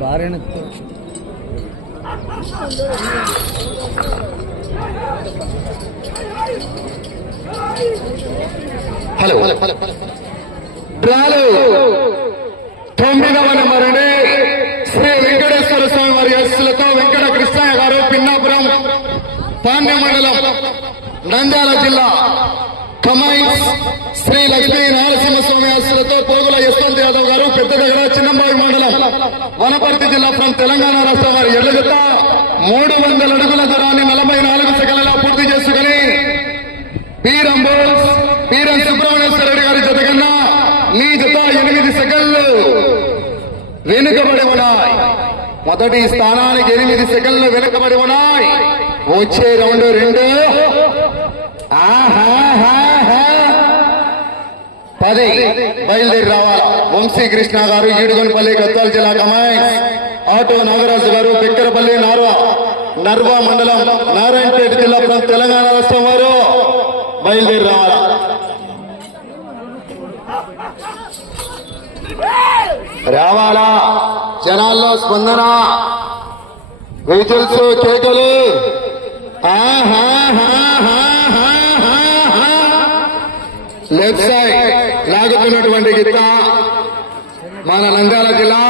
பாரனுக்கு hello hello hello డ్రాలు. తొమ్మిదవ నెంబరుని శ్రీ వెంకటేశ్వర స్వామి వారి యశస్సులతో వెంకట కృష్ణయ్య గారు పిన్నాపురం పాండ్య మండలం నంద్యాల జిల్లా కమాయి శ్రీ లక్ష్మీ నారసింహ స్వామి ఆశలతో పోగుల యశ్వంత్ యాదవ్ గారు పెద్ద దగ్గర చిన్నంబావి మండలం వనపర్తి జిల్లా ఫ్రం తెలంగాణ రాష్ట్రం వారి ఎడ్ల మూడు వందల అడుగుల దూరాన్ని నలభై నాలుగు సెకండ్లలో పూర్తి చేసుకుని పీరం బోల్స్ పీరం సుబ్రహ్మణ్యేశ్వర రెడ్డి గారి జత కన్నా నీ జత ఎనిమిది సెకండ్లు వెనుకబడి ఉన్నాయి. మొదటి స్థానానికి ఎనిమిది సెకండ్లు వెనుకబడి ఉన్నాయి. వచ్చే రౌండ్ రెండు. పది. బయలుదేరి రావాలా? వంశీ కృష్ణ గారు ఈడుగొనపల్లి గద్వాల జిల్లా కమాయ్. ఆటో నాగరాజు గారు బెక్కరపల్లి నార్వా. నర్వా మండలం నారాయణపేట జిల్లా తెలంగాణ రాష్ట్రం వారు. బయలుదేరి రావాలా? జనాల్లో స్పందన. విజిల్స్ కేకలు. లెఫ్ట్ సైడ్ లాగుతున్నటువంటి గీత మన నంద్యాల జిల్లా.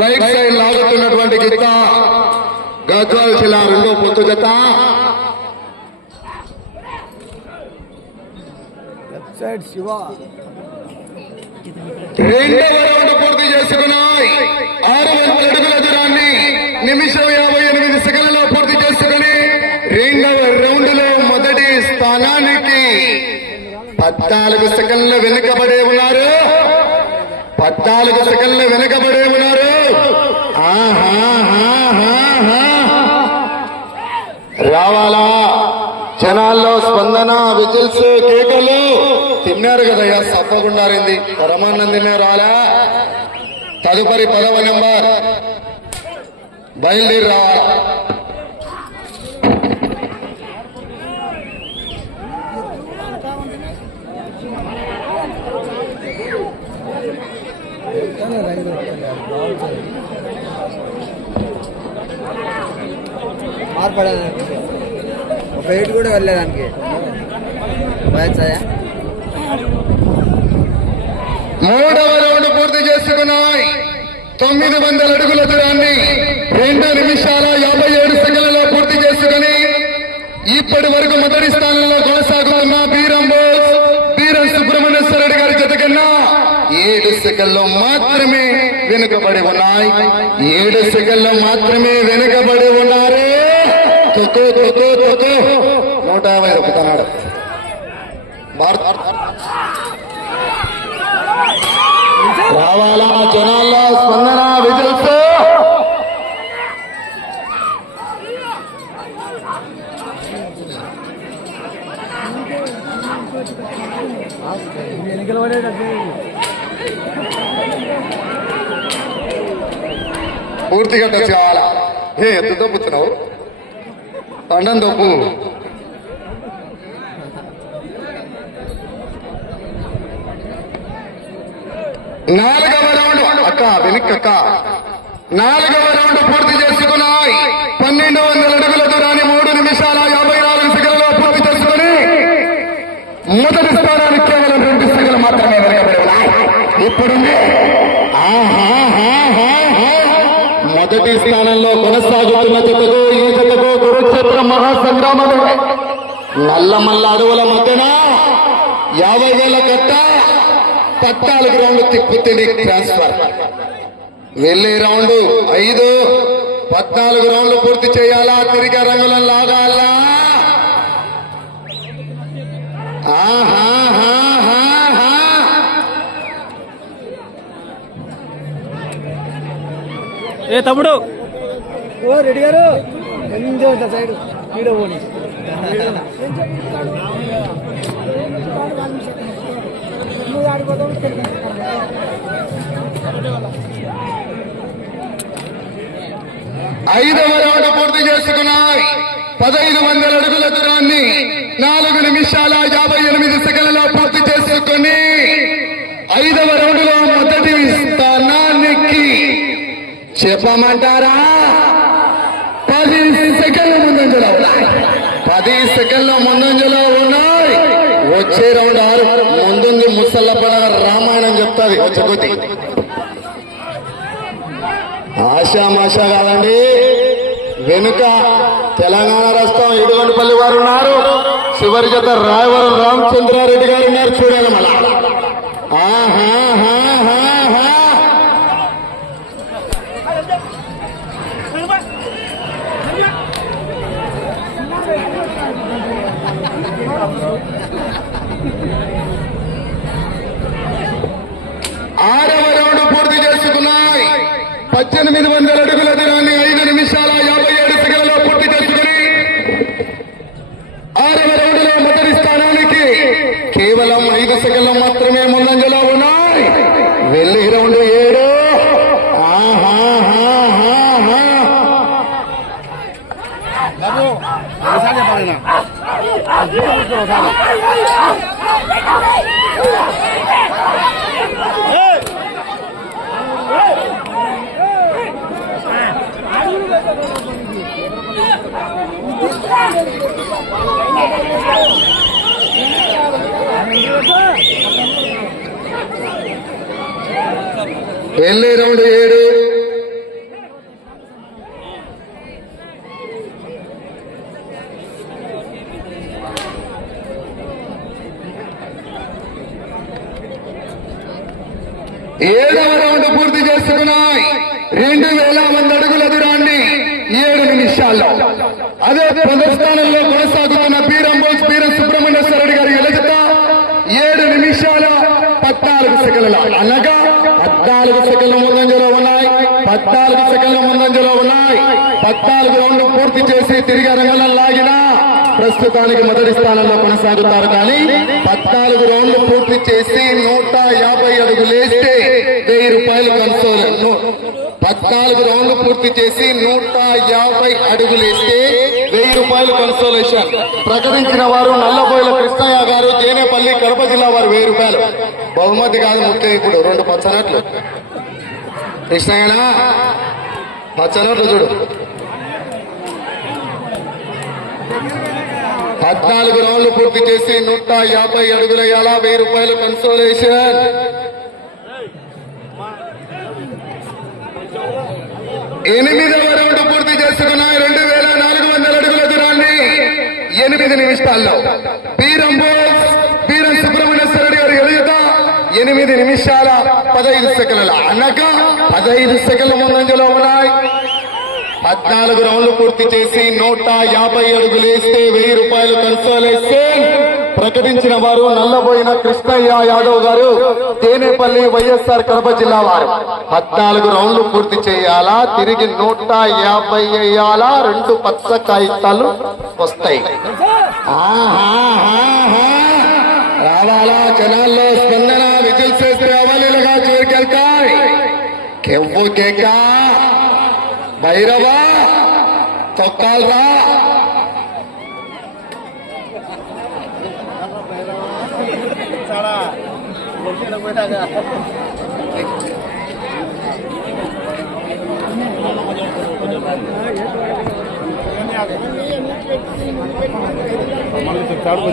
రైట్ సైడ్ లాగుతున్నటువంటి గీత గద్వాల జిల్లా రెండో పొత్తు జత లెఫ్ట్ శివ. రెండవ రౌండ్ పూర్తి చేసుకున్నాయి. ఆరు వందల అడుగుల దూరాన్ని నిమిషం యాభై ఎనిమిది సెకండ్లలో పూర్తి చేసుకుని రెండవ రౌండ్లో మొదటి స్థానానికి పద్నాలుగు సెకండ్లు వెనుకబడే ఉన్నారు. పద్నాలుగు సెకండ్లు వెనుకబడే ఉన్నారు. రావాలా? జనాల్లో స్పందన విజిల్స్ కేకలు. ఉన్నారు కదయ్యా సప్పగుండారింది పరమాన్నం రాలా. తదుపరి పదవ నెంబర్. బయలుదేరి. రావాలా రైలు ఒక కూడా వెళ్ళేదానికి వచ్చాయా మూడవ రౌండ్ పూర్తి చేసుకున్నాయి. తొమ్మిది వందల అడుగుల దూరాన్ని రెండు నిమిషాల యాభై ఏడు సెకండ్లలో పూర్తి చేసుకుని ఇప్పటి వరకు మొదటి స్థానంలో కొనసాగుతున్న బీరం బోస్ బీరం సుబ్రహ్మణ్యేశ్వర రెడ్డి గారి జత కన్నా ఏడు సెకండ్లు మాత్రమే వెనుకబడి ఉన్నాయి. ఏడు సెకండ్లు మాత్రమే వెనుకబడి ఉన్నారు. నూట యాభై రూపాయలు భారత్ రావాలా జనాల్లో స్పందన విజిల్స్ ఎన్నికలు పడేటట్టు పూర్తిగా టచ్ కావాలా? ఏ ఎంత దొప్పుతున్నావు తండం దొప్పు నాలుగవ రౌండ్. అక్క వెనక్కి అక్క నాలుగవ రౌండ్ పూర్తి చేసుకున్నాయి. పన్నెండు వందల అడుగుల దూరాన్ని మూడు నిమిషాల యాభై నాలుగు సెకండ్లో పూర్తి చేసుకుని మొదటి స్థానానికి కేవలం రెండు సెకండ్లు మాత్రమే వెనకబడి ఉన్నాయి. ఇప్పుడు ఆహా. మొదటి స్థానంలో కొనసాగుతున్న జతకు ఈ జతకు కురుక్షేత్ర మహాసంగ్రామం నల్లమల్ల అడవుల మధ్యన యాభై వేల కట్ట పద్నాలుగు గ్రౌండ్ తిప్పుతుంది ట్రాన్స్ఫర్. వెళ్ళే రౌండ్ ఐదు పద్నాలుగు రౌండ్లు పూర్తి చేయాలా? తిరిగి రంగులను లాగాలా? ఆహా! ఏ తమ్ముడు? ఓ రెడ్డి గారు. సైడ్. వీడియో పోనీ. ఐదవ రౌండ్ పూర్తి చేసుకున్నాయి. పదహైదు వందల అడుగుల దూరాన్ని నాలుగు నిమిషాల యాభై ఎనిమిది సెకండ్లలో పూర్తి చేసుకుని ఐదవ రౌండ్లో మొదటి స్థానానికి చెప్పమంటారా? పది సెకండ్ల ముందంజలో. పది సెకండ్ల ముందంజలో ఉన్నాయి. వచ్చే రౌండ్ ఆరు. ముందుంది ముసల్లపడ రామాయణం చెప్తాది. వచ్చే కొద్ది. ఆశామాషా కాదండి. వెనుక తెలంగాణ రాష్ట్రం ఇడుగొండపల్లి వారు ఉన్నారు. చివరి జత రాయవరం రామచంద్రారెడ్డి గారు ఉన్నారు. చూడాలి మళ్ళా. ఆరవ రౌండ్ పూర్తి చేసుకున్నాయి. పద్దెనిమిది వందల అడుగుల దినాన్ని ఐదు నిమిషాల యాభై ఏడు సెకండ్లలో పూర్తి చేసుకుని ఆరవ రౌండ్లో మొదటి స్థానానికి కేవలం ఐదు సెకండ్లు మాత్రమే ముందంజలో ఉన్నాయి. వెళ్ళి రౌండ్ ఏడు. ఆహా ఏడవ రౌండ్ పూర్తి చేసుకున్నాయి రెండు వేల మంది అడుగుల దూరాన్ని ఏడు నిమిషాల్లో. అదే ప్రదర్శనలో కొనసాగుతున్న పీరంబోస్ పీర సుబ్రహ్మణ్యేశ్వరరెడ్డి గారి ఎలగత ఏడు నిమిషాల పద్నాలుగు సెకండ్ల. అనగా పద్నాలుగు సెకండ్ల ముందంజలో ఉన్నాయి. పద్నాలుగు సెకండ్ల ముందంజలో ఉన్నాయి. పద్నాలుగు రౌండ్లు పూర్తి చేసి తిరిగి రంగంలో లాగినా ప్రస్తుతానికి మొదటి స్థానంలో కొనసాగుతారు కానీ పద్నాలుగు రౌండ్లు పూర్తి చేసి నూట యాభై అడుగులు వేస్తే వెయ్యి రూపాయలు కన్సోలు పద్నాలుగు రౌండ్లు పూర్తి చేసి నూట యాభై అడుగులు వేస్తే వెయ్యి రూపాయలు కన్సోలేషన్ ప్రకటించిన వారు నల్లబోయిల కృష్ణయ్య గారు జేనేపల్లి కడప జిల్లా వారు వెయ్యి రూపాయలు. బహుమతి కాదు ముఖ్యం ఇప్పుడు రెండు పచ్చనట్లు. కృష్ణయ్య పచ్చనట్లు చూడు. పద్నాలుగు రౌండ్లు పూర్తి చేసి నూట యాభై అడుగుల ఎలా వెయ్యి రూపాయలు కన్సోలేషన్ ఎనిమిదవ రౌండ్ పూర్తి చేసుకున్నాయి. రెండు వేల నాలుగు వందల అడుగుల దూరాన్ని ఎనిమిది నిమిషాల్లో. పీరం బోస్ పీరం సుబ్రహ్మణ్యేశ్వరరెడ్డి గారి ఎదుగుత ఎనిమిది నిమిషాల పదహైదు సెకండ్ల. అనగా పదహైదు సెకండ్ల ముందంజలో ఉన్నాయి. పద్నాలుగు రౌండ్లు పూర్తి చేసి నూట యాభై అడుగులు వేస్తే వెయ్యి రూపాయలు కన్సోలేషన్. ప్రకటించిన వారు నల్లబోయిన కృష్ణయ్య యాదవ్ గారు తేనేపల్లి వైఎస్ఆర్ కడప జిల్లా వారు. పద్నాలుగు రౌండ్లు పూర్తి చేయాలా? తిరిగి నూట యాభై వేయాలా? రెండు పచ్చ కాగితాలు వస్తాయి. ఆహాహాహా. రావాలా జనాల్లో స్పందన విజిల్స్ వేస్తే అవలీలుగా చేరుకెళ్తాయి. కెవ్వు కేకా. భైరవా. తొక్కాలరా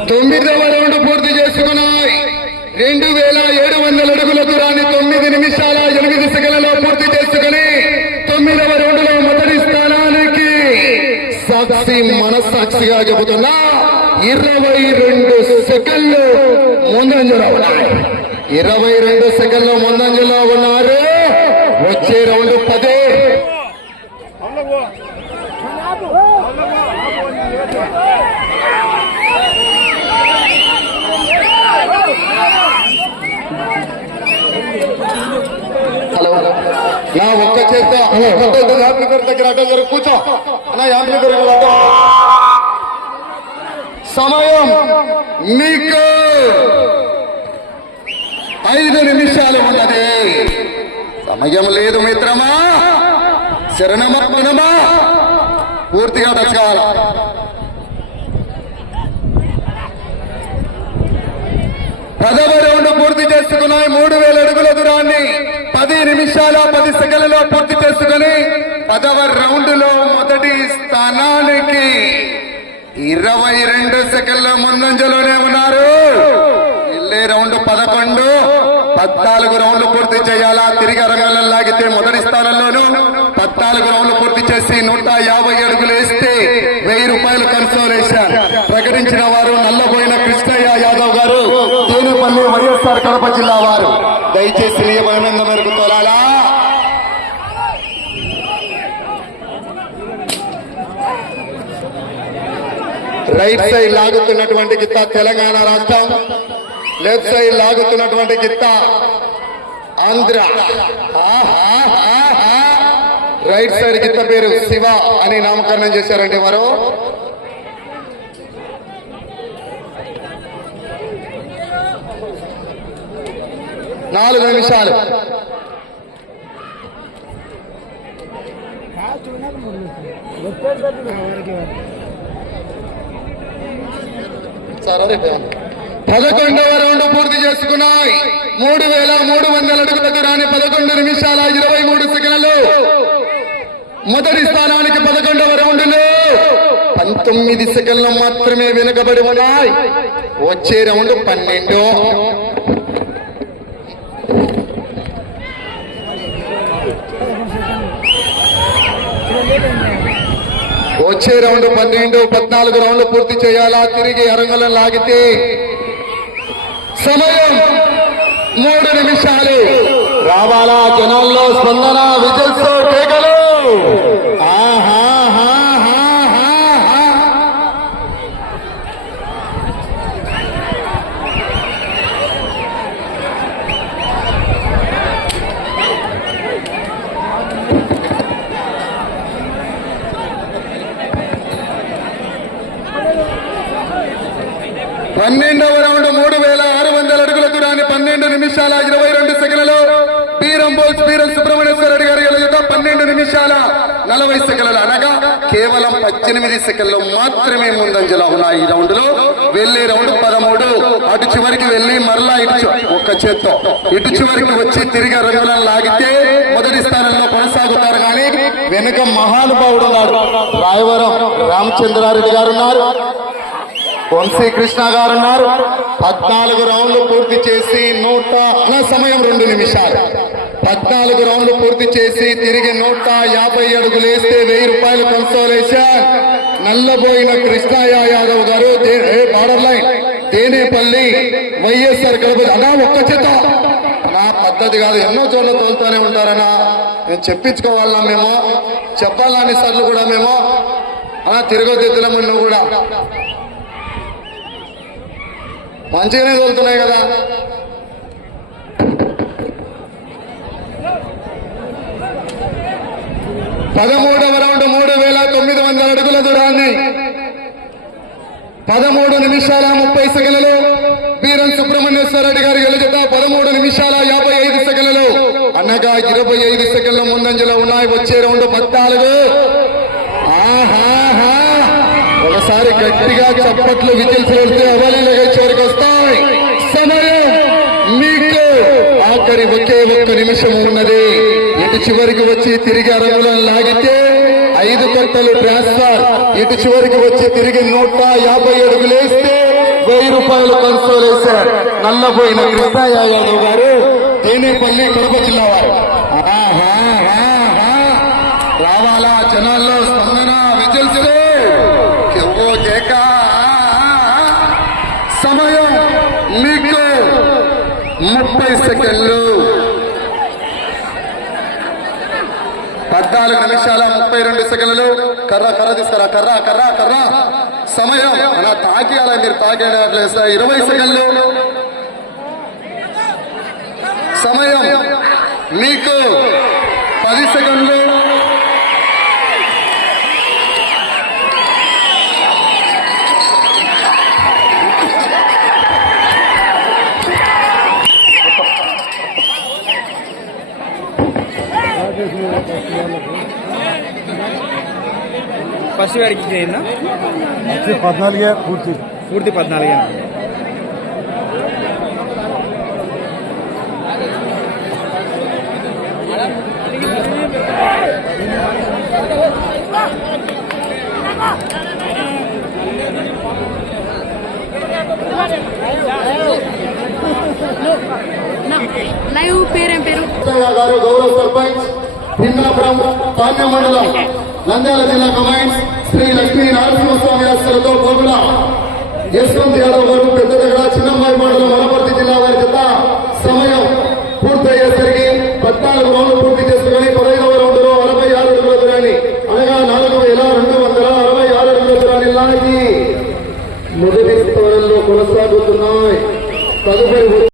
తొమ్మిదవ రౌండ్ పూర్తి చేసుకున్నాయి. రెండు వేల ఏడు వందల అడుగుల దూరాన్ని తొమ్మిది నిమిషాల ఎనిమిది సెకండ్లలో పూర్తి చేసుకుని తొమ్మిదవ రౌండ్లో మొదటి స్థానానికి సాక్షి మనస్సాక్షిగా చెబుతున్నా ఇరవై రెండు సెకండ్లు ముందంజలో ఇరవై రెండు సెకండ్లు ముందంజలో ఉన్నారు. వచ్చే రౌండ్ పదే. హలో. నా ఒక్క చేత యాంప్లిఫైర్ దగ్గర అడ్డం జరుగు కూర్చో. నా యాంప్లిఫైర్ సమయం మీకు ఐదు నిమిషాలు ఉన్నది. సమయం లేదు మిత్రమా. శరణమా మనమా పూర్తిగా దశకాల పదవ రౌండ్ పూర్తి చేసుకున్నాయి. మూడు వేల అడుగుల దూరాన్ని పది నిమిషాల పది సెకండ్లలో పూర్తి చేసుకుని పదవ రౌండ్లో మొదటి స్థానానికి ఇరవై రెండు సెకండ్ల ముందంజలోనే ఉన్నారు. వెళ్ళే రౌండ్ పదకొండు. పద్నాలుగు రౌండ్లు పూర్తి చేయాలా? తిరిగి అరంగంలో లాగితే మొదటి స్థానంలోనూ పద్నాలుగు రౌండ్లు పూర్తి చేసి నూట యాభై అడుగులు వేస్తే వెయ్యి రూపాయలు కన్సోలేషన్. ప్రకటించిన వారు నల్లబోయిన కృష్ణయ్య యాదవ్ గారు తేనుపల్లి వైఎస్ఆర్ కడప జిల్లా వారు. దయచేసి నియమనంద మేరకు తోలాలా? రైట్ సైడ్ లాగుతున్నటువంటి గిత్త తెలంగాణ రాష్ట్రం. లెఫ్ట్ సైడ్ లాగుతున్నటువంటి చిత్త ఆంధ్ర. రైట్ సైడ్ చిత్త పేరు శివ అని నామకరణం చేశారండి వారు నాలుగు నిమిషాలు. పదకొండవ రౌండ్ పూర్తి చేసుకున్నాయి. మూడు వేల మూడు వందల అడుగుల దూరాన్ని పదకొండు నిమిషాల ఇరవై మూడు సెకండ్లు మొదటి స్థానానికి పదకొండవ రౌండ్లో. పంతొమ్మిది సెకండ్లు మాత్రమే వెనుకబడి ఉన్నాయి. వచ్చే రౌండ్ పన్నెండు. వచ్చే రౌండ్ పన్నెండు పద్నాలుగు రౌండ్లు పూర్తి చేయాలా? తిరిగి అరంగలం లాగితే సమయం మూడు నిమిషాలు. రావాలా జనాల్లో స్పందన విజల్స్ కేకలు ఆహాహాహాహా. పన్నెండవ రౌండ్ మూడు వేల ఆరు వందల అడుగుల దూరాన్ని పన్నెండు నిమిషాల ఇరవై రెండు సెకండ్లలో పీరం బోల్స్ పీరం సుబ్రహ్మణ్యేశ్వర రెడ్డి గారి ఎదుట పన్నెండు నిమిషాల నలభై సెకండ్లు అనగా కేవలం పద్దెనిమిది సెకండ్లు మాత్రమే ముందంజలో ఉన్నాయి ఈ రౌండ్లో వెళ్ళే రౌండ్ పదమూడు అటు చివరికి వెళ్ళి మరలా ఇటు ఒక్క చేత్తో. ఇటు చివరికి వచ్చి తిరిగి రంగులను లాగితే మొదటి స్థానంలో కొనసాగుతారు కానీ వెనుక మహానుభావుడు ఉన్నారు రాయవరం రామచంద్రారెడ్డి గారు ఉన్నారు. వంశీ కృష్ణ గారు ఉన్నారు పద్నాలుగు రౌండ్లు పూర్తి చేసి నూట అన సమయం రెండు నిమిషాలు. పద్నాలుగు రౌండ్లు పూర్తి చేసి తిరిగి నూట యాభై అడుగులు వేస్తే వెయ్యి రూపాయలు కన్సోలేషన్ నల్లబోయిన కృష్ణయ్య యాదవ్ గారు ఏ బార్డర్ లైన్ తేనేపల్లి వైఎస్ఆర్ కడప అనా ఒక్క చేత. నా పద్ధతి కాదు ఎన్నో చోట్ల తోలుతూనే ఉంటారనా నేను చెప్పించుకోవాలన్నా మేము? చెప్పాలని సార్లు కూడా మేము? అలా తిరగొద్దుల కూడా. మంచిగానే దొరుకుతున్నాయి కదా. పదమూడవ రౌండ్ మూడు వేల తొమ్మిది వందల అడుగుల దూరాన్ని. పదమూడు నిమిషాల ముప్పై సెకండ్లలో వీరన్ సుబ్రహ్మణ్యేశ్వర రెడ్డి గారి పదమూడు నిమిషాల యాభై ఐదు సెకండ్లలో. అనగా ఇరవై ఐదు సెకండ్ల ముందంజలో ఉన్నాయి. వచ్చే రౌండ్ పద్నాలుగు. ఆహా ఒకసారి గట్టిగా చప్పట్లు విజిల్స్ పెడితే అవలీలగా వస్తాయి. సమయం మీకు. ఆఖరి ఒకే ఒక్క నిమిషం ఉన్నది. ఇటు చివరికి వచ్చి తిరిగి అరగులను లాగితే ఐదు కట్టలు ట్రాన్స్ఫర్ ఇటు చివరికి వచ్చి తిరిగి నూట యాభై అడుగులు వేస్తే వెయ్యి రూపాయలు కన్సోలేశారు నల్లబోయిన కృష్ణయ్య యాదవ్ గారు తేనేపల్లి కడప జిల్లా వారు ఆహాహాహా. రావాలా జనాల్లో స్పందన విజిల్స్ ఓ కేక సమయం మీకు ముప్పై సెకండ్లు. పద్నాలుగు నిమిషాల ముప్పై రెండు సెకండ్లు. కర్ర కర్ర తీస్తారా? కర్ర కర్ర కర్ర. సమయం. నా తాకి అలా మీరు తాకేయట్లేదు ఇరవై సెకండ్లు. సమయం. మీకు పది సెకండ్లు. ఫస్ట్ వాడికి ఇచ్చేయిందా పద్నాలుగే పూర్తి. పూర్తి పద్నాలుగేనా లైవ్ పేరేం పేరు? గారు గౌరవ సర్పంచ్ భిన్నాపురం పాండ్య మండలం. నంద్యాల జిల్లా కమాండ్స్ శ్రీ లక్ష్మీ నరసింహస్వామి ఆస్తులతో బోగుల యశ్వంత్ యాదవ్ గారు పెద్ద దగ్గర చిన్నమ్మాయి మండలం వనపర్తి జిల్లా వారి చేత సమయం పూర్తయ్యేసరికి పద్నాలుగు రోజులు పూర్తి చేసుకుని పదహైదవ రెండు అరవై ఆరు అడుగుల అనగా నాలుగు వేల రెండు వందల అరవై ఆరు అడుగుల దూరాన్ని లాగి మొదటి స్థానంలో కొనసాగుతున్నాయి. తదుపరి